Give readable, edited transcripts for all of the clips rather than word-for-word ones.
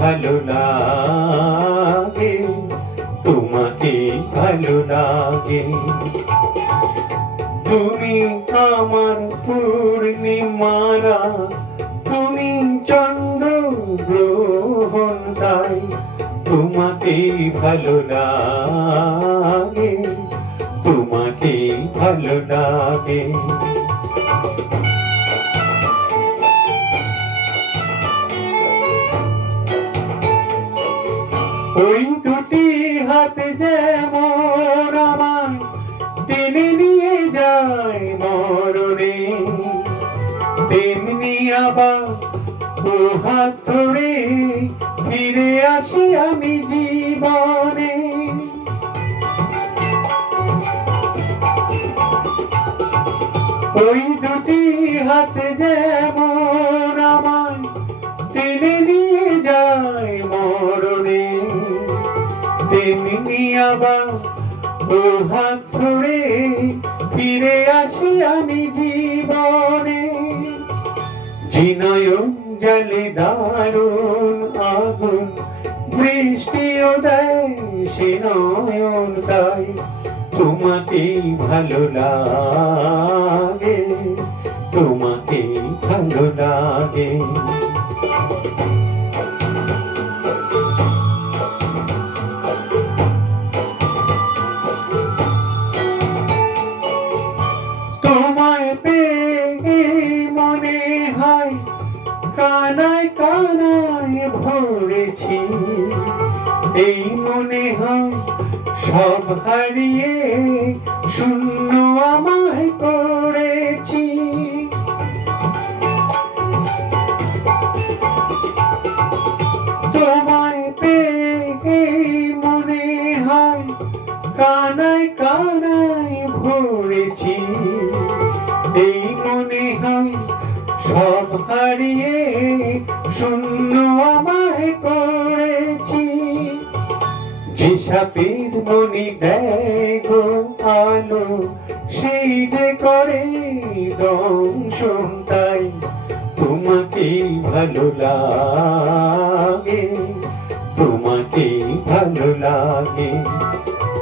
ভালো লাগে, তোমাকে ভালো লাগে। তুমি আমার পূর্ণিমারা, তুমি চন্দ্র গ্রহণ তাই, তোমাকে ভালো লাগে, তোমাকে ভালো লাগে। ওই দুটি হাতে যেমন আমার টেনে নিয়ে যায় মরণে, তেমনি আবার ও হাত ধরে ফিরে আসি আমি জীবনে। ওই দুটি হাতে যেমন আমার টেনে নিয়ে যায় মরণে, তেমনি আবার ও হাত ধরে ফিরে আসি আমি জীবনে। নয়ন জলে দারুণ আগুন, বৃষ্টিও দেয় সে নয়ন তাই, তোমাকে ভালো লাগে, তোমাকে ভালো লাগে। তোমায় পেয়ে মনে হয় কানায় কানায় ভরেছি, এই মনে হয় সব হারিয়ে শূন্য আমায় করেছি। তোমায় পেয়ে মনে হয় কানায় কানায় ভরেছি, এই মনে হয় সব হারিয়ে শূন্য আমায় করেছি। যে সাপের মনি দেয় গো আলো, সেই যে করে দংশন তাই, তোমাকে ভালো লাগে, তোমাকে ভালো লাগে।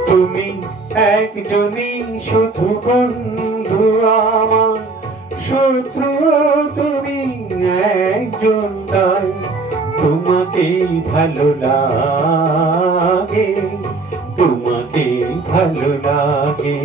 তুমি একজনই শুধু বন্ধু আমার, শত্রু তুমি একজন তাই, তোমাকে ভালো লাগে, তোমাকে ভালো লাগে।